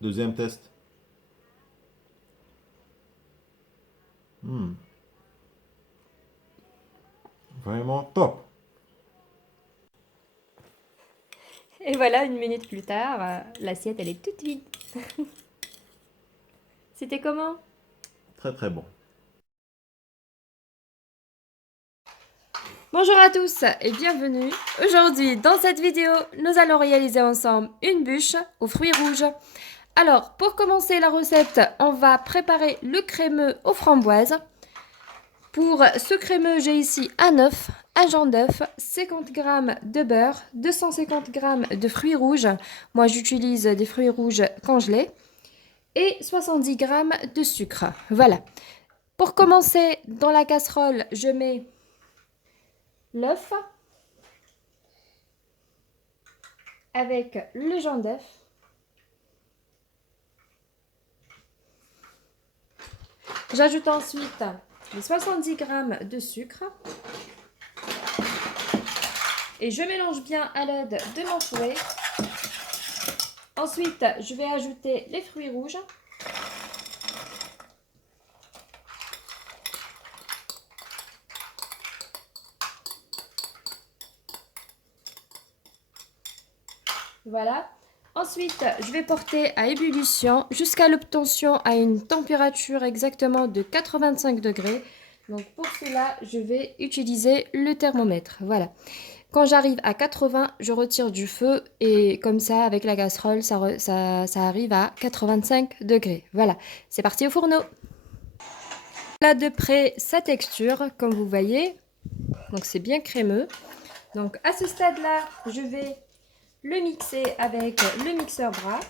Deuxième test. Hmm, vraiment top. Et voilà, une minute plus tard, l'assiette elle est toute vide. C'était comment? Très très bon. Bonjour à tous et bienvenue. Aujourd'hui, dans cette vidéo, nous allons réaliser ensemble une bûche aux fruits rouges. Alors, pour commencer la recette, on va préparer le crémeux aux framboises. Pour ce crémeux, j'ai ici un œuf, un jaune d'œuf, 50 g de beurre, 250 g de fruits rouges. Moi, j'utilise des fruits rouges congelés. Et 70 g de sucre. Voilà. Pour commencer, dans la casserole, je mets l'œuf avec le jaune d'œuf. J'ajoute ensuite les 70 g de sucre et je mélange bien à l'aide de mon fouet. Ensuite, je vais ajouter les fruits rouges. Voilà. Ensuite, je vais porter à ébullition jusqu'à l'obtention à une température exactement de 85 degrés. Donc pour cela, je vais utiliser le thermomètre. Voilà. Quand j'arrive à 80, je retire du feu et comme ça, avec la casserole, ça arrive à 85 degrés. Voilà, c'est parti au fourneau. Là de près sa texture, comme vous voyez, donc c'est bien crémeux. Donc à ce stade-là, je vais le mixer avec le mixeur bras.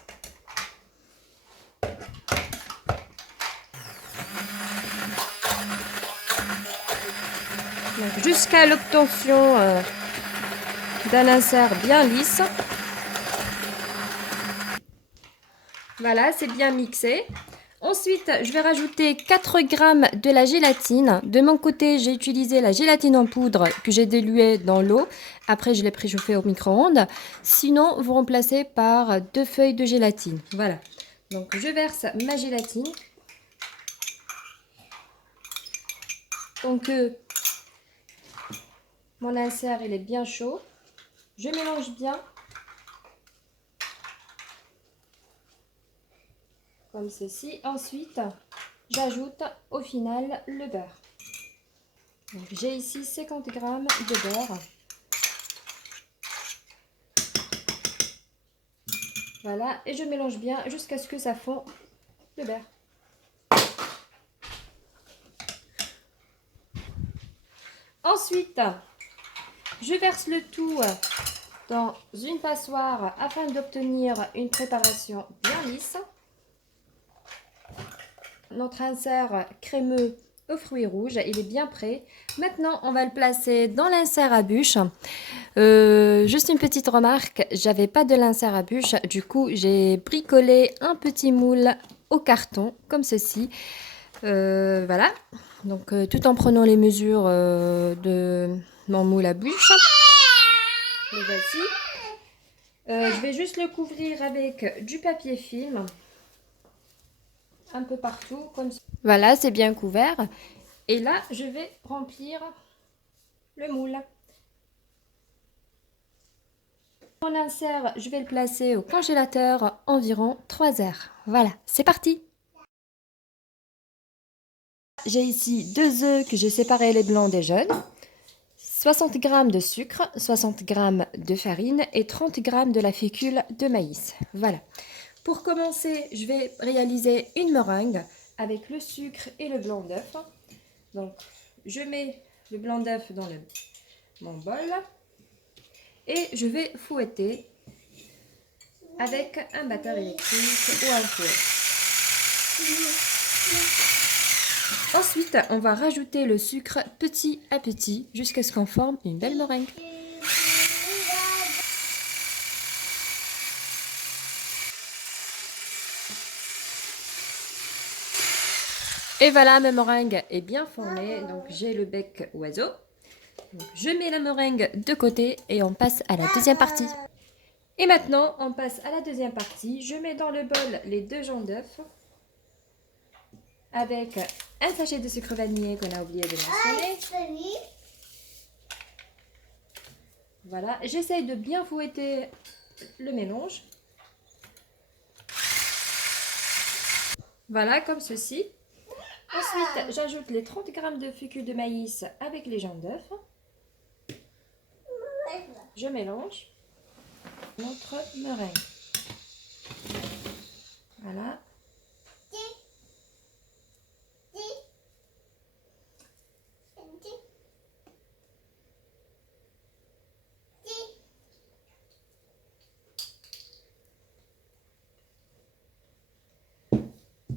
Jusqu'à l'obtention d'un insert bien lisse. Voilà, c'est bien mixé. Ensuite, je vais rajouter 4 g de la gélatine. De mon côté, j'ai utilisé la gélatine en poudre que j'ai diluée dans l'eau. Après, je l'ai préchauffée au micro-ondes. Sinon, vous remplacez par 2 feuilles de gélatine. Voilà. Donc, je verse ma gélatine. Donc, mon insert, il est bien chaud. Je mélange bien. Comme ceci. Ensuite, j'ajoute au final le beurre. J'ai ici 50 g de beurre. Voilà, et je mélange bien jusqu'à ce que ça fond le beurre. Ensuite, je verse le tout dans une passoire afin d'obtenir une préparation bien lisse. Notre insert crémeux aux fruits rouges, il est bien prêt. Maintenant, on va le placer dans l'insert à bûche. Juste une petite remarque, j'avais pas de l'insert à bûche, du coup j'ai bricolé un petit moule au carton comme ceci. Voilà, donc tout en prenant les mesures de mon moule à bûche. Le voici. Je vais juste le couvrir avec du papier film un peu partout comme ça. Voilà, c'est bien couvert. Et là, je vais remplir le moule. Mon insert, je vais le placer au congélateur environ 3 heures. Voilà, c'est parti. J'ai ici 2 œufs que j'ai séparés les blancs des jaunes, 60 g de sucre, 60 g de farine et 30 g de la fécule de maïs. Voilà. Pour commencer, je vais réaliser une meringue avec le sucre et le blanc d'œuf. Donc, je mets le blanc d'œuf dans mon bol et je vais fouetter avec un batteur électrique ou un fouet. Ensuite, on va rajouter le sucre petit à petit jusqu'à ce qu'on forme une belle meringue. Et voilà, ma meringue est bien formée. Donc, j'ai le bec oiseau. Donc, je mets la meringue de côté et on passe à la deuxième partie. Et maintenant, on passe à la deuxième partie. Je mets dans le bol les 2 jaunes d'œufs avec un sachet de sucre vanillé qu'on a oublié de mentionner. Voilà, j'essaye de bien fouetter le mélange. Voilà, comme ceci. Ensuite, j'ajoute les 30 g de fécule de maïs avec les jaunes d'œufs. Je mélange notre meringue. Voilà.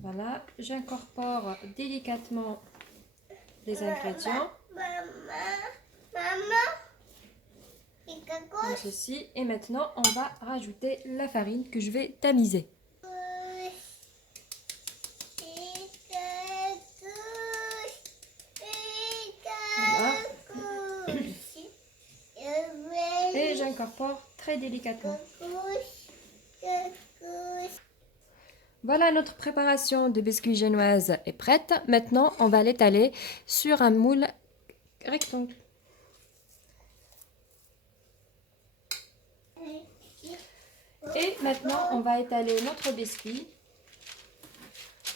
Voilà, j'incorpore délicatement les ingrédients. Comme ceci. Et maintenant, on va rajouter la farine que je vais tamiser. Voilà. Et j'incorpore très délicatement. Voilà, notre préparation de biscuits génoises est prête. Maintenant, on va l'étaler sur un moule rectangle. Et maintenant, on va étaler notre biscuit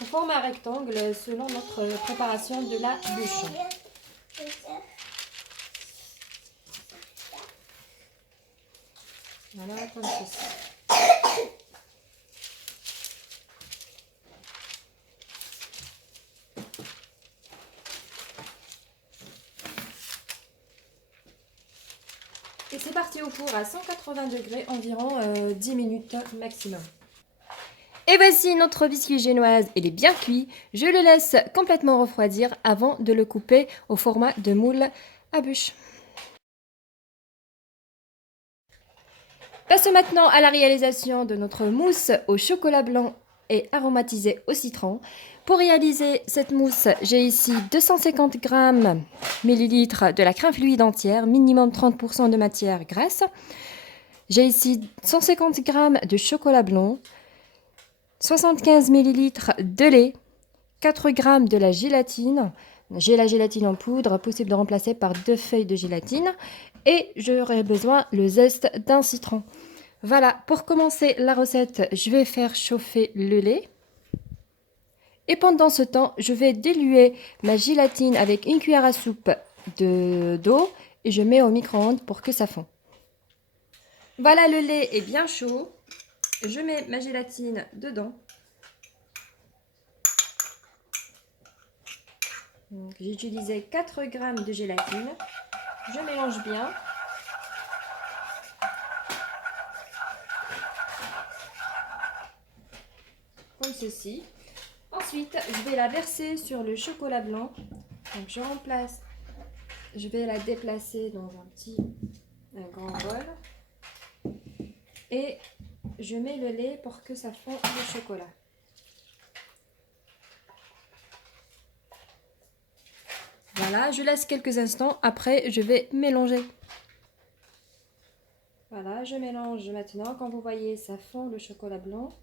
en format rectangle selon notre préparation de la bûche. Voilà, comme ceci. Et c'est parti au four à 180 degrés, environ 10 minutes maximum. Et voici notre biscuit génoise, il est bien cuit. Je le laisse complètement refroidir avant de le couper au format de moule à bûche. Passons maintenant à la réalisation de notre mousse au chocolat blanc et aromatisée au citron. Pour réaliser cette mousse, j'ai ici 250 g ml de la crème fluide entière, minimum 30% de matière grasse. J'ai ici 150 g de chocolat blanc, 75 ml de lait, 4 g de la gélatine. J'ai la gélatine en poudre, possible de remplacer par 2 feuilles de gélatine. Et j'aurai besoin le zeste d'un citron. Voilà, pour commencer la recette, je vais faire chauffer le lait. Et pendant ce temps, je vais diluer ma gélatine avec une cuillère à soupe d'eau et je mets au micro-ondes pour que ça fond. Voilà, le lait est bien chaud. Je mets ma gélatine dedans. J'ai utilisé 4 g de gélatine. Je mélange bien. Comme ceci. Ensuite, je vais la verser sur le chocolat blanc. Donc, je vais la déplacer dans un grand bol. Et je mets le lait pour que ça fonde le chocolat. Voilà, je laisse quelques instants. Après, je vais mélanger. Voilà, je mélange maintenant. Quand vous voyez, ça fond le chocolat blanc.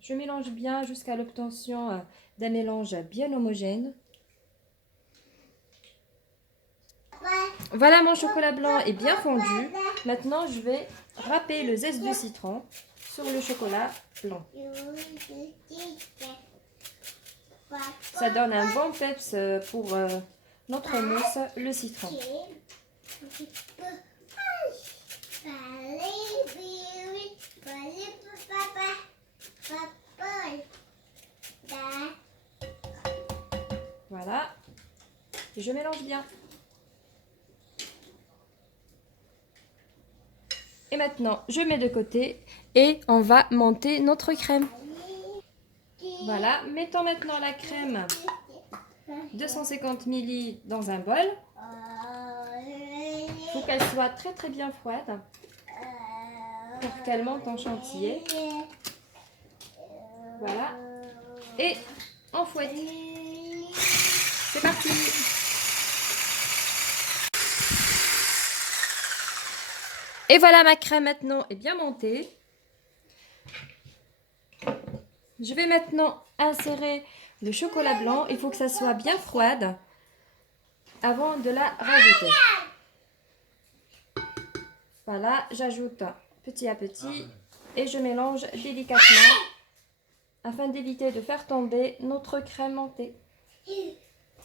Je mélange bien jusqu'à l'obtention d'un mélange bien homogène. Voilà, mon chocolat blanc est bien fondu. Maintenant, je vais râper le zeste de citron sur le chocolat blanc. Ça donne un bon peps pour notre mousse, le citron. Voilà, je mélange bien. Et maintenant, je mets de côté et on va monter notre crème. Voilà, mettons maintenant la crème 250 ml dans un bol. Il faut qu'elle soit très très bien froide pour qu'elle monte en chantilly. Voilà. Et on fouette. C'est parti. Et voilà, ma crème maintenant est bien montée. Je vais maintenant insérer le chocolat blanc. Il faut que ça soit bien froide avant de la rajouter. Voilà, j'ajoute petit à petit et je mélange délicatement afin d'éviter de faire tomber notre crème montée.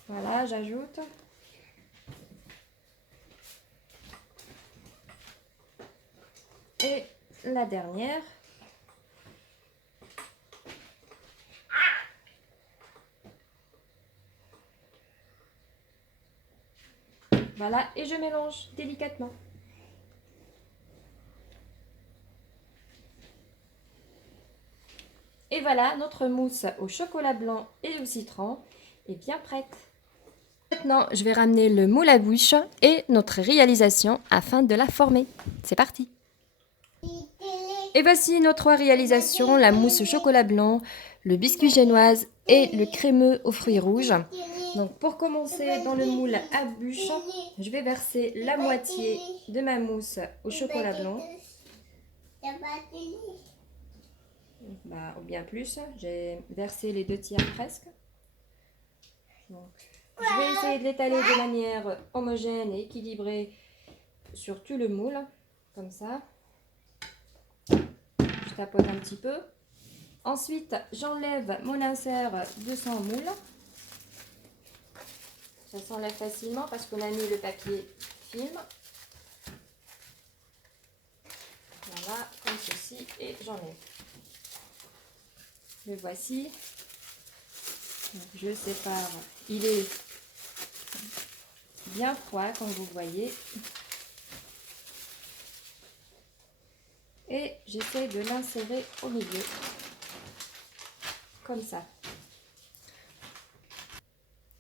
Voilà, j'ajoute. Et la dernière. Voilà, et je mélange délicatement. Et voilà, notre mousse au chocolat blanc et au citron est bien prête. Maintenant, je vais ramener le moule à bouche et notre réalisation afin de la former. C'est parti! Et voici nos trois réalisations, la mousse au chocolat blanc, le biscuit génoise et le crémeux aux fruits rouges. Donc pour commencer, dans le moule à bûche, je vais verser la moitié de ma mousse au chocolat blanc. Ou bien plus, j'ai versé les 2 tiers presque. Donc, je vais essayer de l'étaler de manière homogène et équilibrée sur tout le moule, comme ça. Je tapote un petit peu. Ensuite, j'enlève mon insert de son moule. Ça s'enlève facilement parce qu'on a mis le papier film. Voilà, comme ceci, et j'enlève. Le voici. Donc, je sépare. Il est bien froid, comme vous voyez. Et j'essaie de l'insérer au milieu. Comme ça.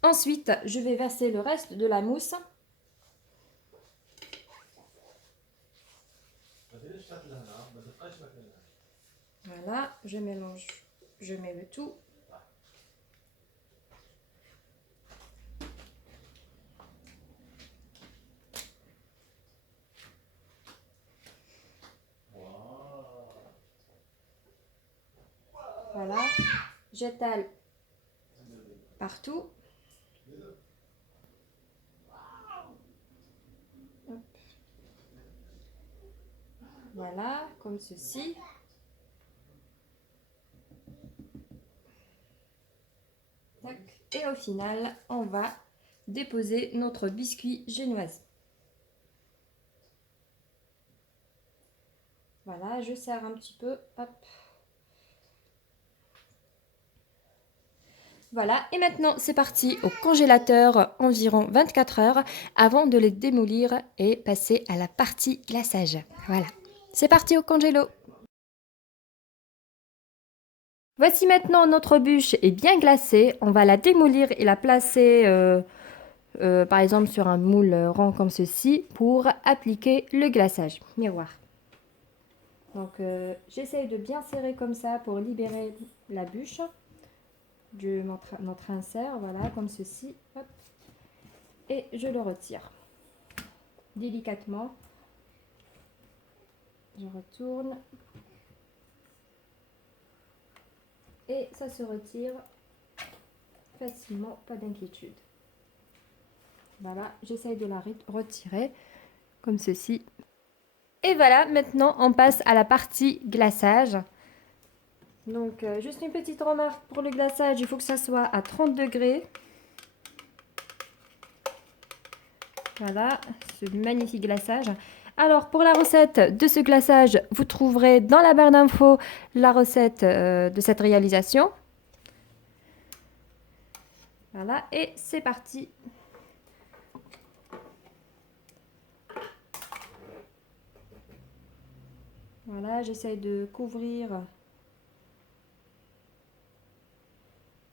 Ensuite, je vais verser le reste de la mousse. Voilà, je mélange, je mets le tout. Voilà, j'étale partout. Hop. Voilà, comme ceci. Tac. Et au final, on va déposer notre biscuit génoise. Voilà, je serre un petit peu. Hop. Voilà, et maintenant c'est parti au congélateur environ 24 heures avant de les démolir et passer à la partie glaçage. Voilà, c'est parti au congélo. Voici maintenant notre bûche est bien glacée. On va la démolir et la placer par exemple sur un moule rond comme ceci pour appliquer le glaçage. Miroir. Donc j'essaye de bien serrer comme ça pour libérer la bûche de notre insert, voilà, comme ceci. Hop. Et je le retire délicatement. Je retourne. Et ça se retire facilement, pas d'inquiétude. Voilà, j'essaye de la retirer comme ceci. Et voilà, maintenant on passe à la partie glaçage. Donc juste une petite remarque pour le glaçage, il faut que ça soit à 30 degrés. Voilà, ce magnifique glaçage. Alors pour la recette de ce glaçage, vous trouverez dans la barre d'infos la recette de cette réalisation. Voilà, et c'est parti. Voilà, j'essaye de couvrir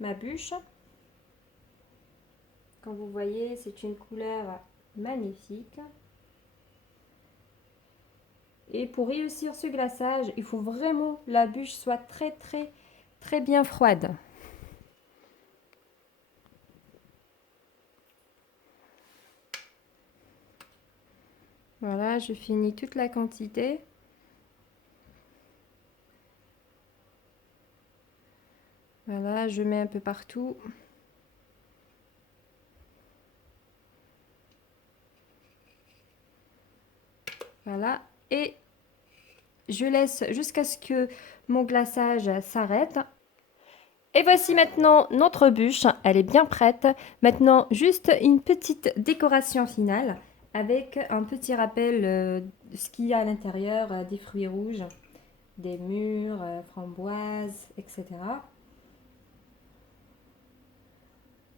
ma bûche. Comme vous voyez, c'est une couleur magnifique. Et pour réussir ce glaçage, il faut vraiment que la bûche soit très bien froide. Voilà, je finis toute la quantité. Voilà, je mets un peu partout. Voilà, et je laisse jusqu'à ce que mon glaçage s'arrête. Et voici maintenant notre bûche, elle est bien prête. Maintenant, juste une petite décoration finale avec un petit rappel de ce qu'il y a à l'intérieur, des fruits rouges, des mûres, framboises, etc.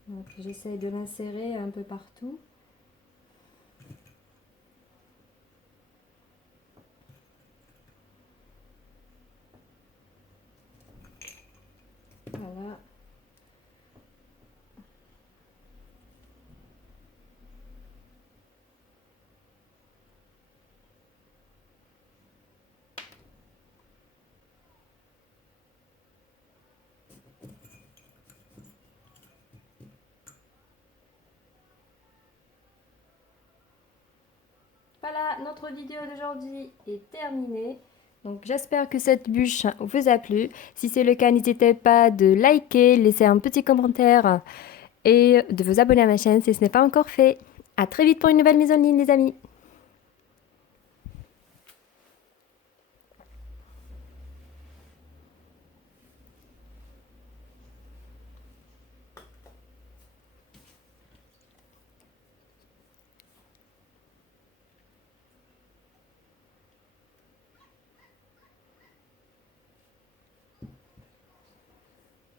Donc j'essaie de l'insérer un peu partout. Voilà. Voilà, notre vidéo d'aujourd'hui est terminée. Donc j'espère que cette bûche vous a plu. Si c'est le cas, n'hésitez pas de liker, laisser un petit commentaire et de vous abonner à ma chaîne si ce n'est pas encore fait. À très vite pour une nouvelle mise en ligne les amis.